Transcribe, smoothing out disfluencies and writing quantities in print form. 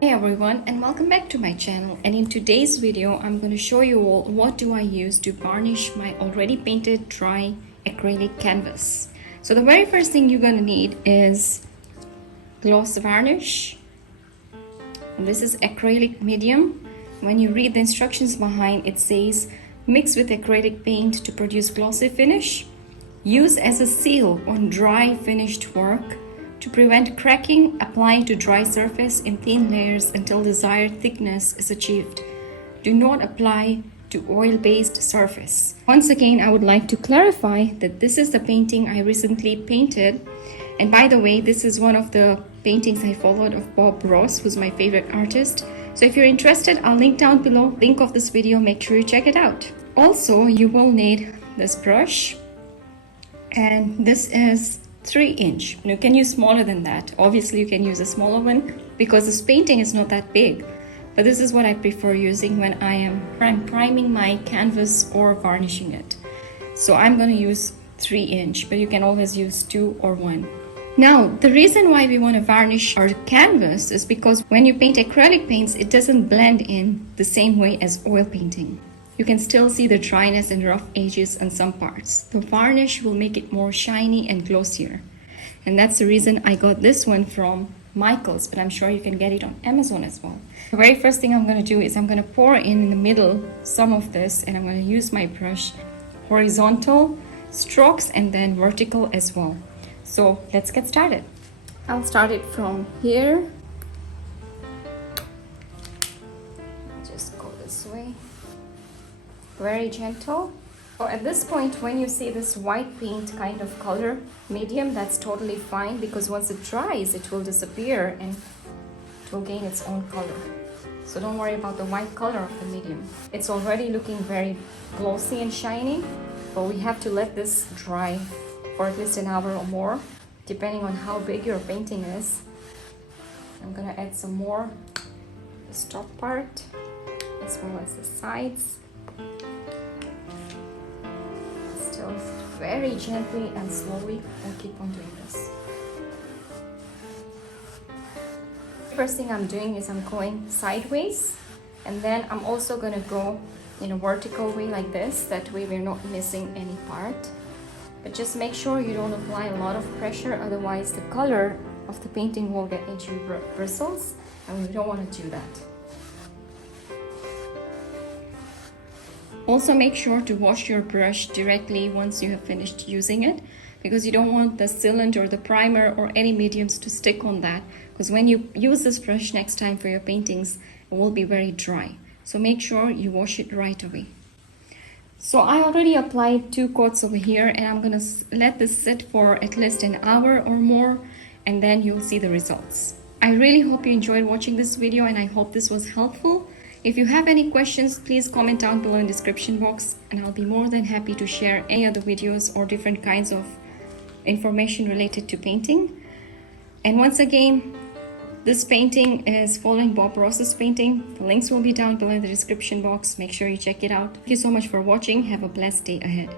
Hey everyone, and welcome back to my channel. And in today's video I'm going to show you all what do I use to varnish my already painted dry acrylic canvas. So the very first thing you're going to need is gloss varnish, and this is acrylic medium. When you read the instructions behind, it says mix with acrylic paint to produce glossy finish, use as a seal on dry finished work. To prevent cracking, apply to dry surface in thin layers until desired thickness is achieved. Do not apply to oil-based surface. Once again, I would like to clarify that this is the painting I recently painted. And by the way, this is one of the paintings I followed of Bob Ross, who's my favorite artist. So if you're interested, I'll link down below, link of this video, make sure you check it out. Also, you will need this brush, and this is 3-inch. You can use smaller than that. Obviously you can use a smaller one because this painting is not that big, but this is what I prefer using when I'm priming my canvas or varnishing it. So I'm going to use 3-inch, but you can always use 2 or 1. Now the reason why we want to varnish our canvas is because when you paint acrylic paints, it doesn't blend in the same way as oil painting. You can still see the dryness and rough edges on some parts. The varnish will make it more shiny and glossier. And that's the reason I got this one from Michael's, but I'm sure you can get it on Amazon as well. The very first thing I'm going to do is I'm going to pour in the middle some of this, and I'm going to use my brush horizontal strokes and then vertical as well. So let's get started. I'll start it from here. I'll just go this way. Very gentle. So at this point, when you see this white paint kind of color medium, that's totally fine, because once it dries it will disappear and it will gain its own color. So don't worry about the white color of the medium. It's already looking very glossy and shiny, but we have to let this dry for at least an hour or more, depending on how big your painting is. I'm gonna add some more this top part as well as the sides. Still very gently and slowly, I'll keep on doing this. First thing I'm doing is I'm going sideways, and then I'm also going to go in a vertical way like this. That way we're not missing any part. But just make sure you don't apply a lot of pressure, otherwise the color of the painting will get into your bristles, and we don't want to do that. Also make sure to wash your brush directly once you have finished using it, because you don't want the sealant or the primer or any mediums to stick on that, because when you use this brush next time for your paintings, it will be very dry. So make sure you wash it right away. So I already applied 2 coats over here, and I'm going to let this sit for at least an hour or more, and then you'll see the results. I really hope you enjoyed watching this video, and I hope this was helpful. If you have any questions, please comment down below in the description box, and I'll be more than happy to share any other videos or different kinds of information related to painting. And once again, this painting is following Bob Ross's painting. The links will be down below in the description box. Make sure you check it out. Thank you so much for watching. Have a blessed day ahead.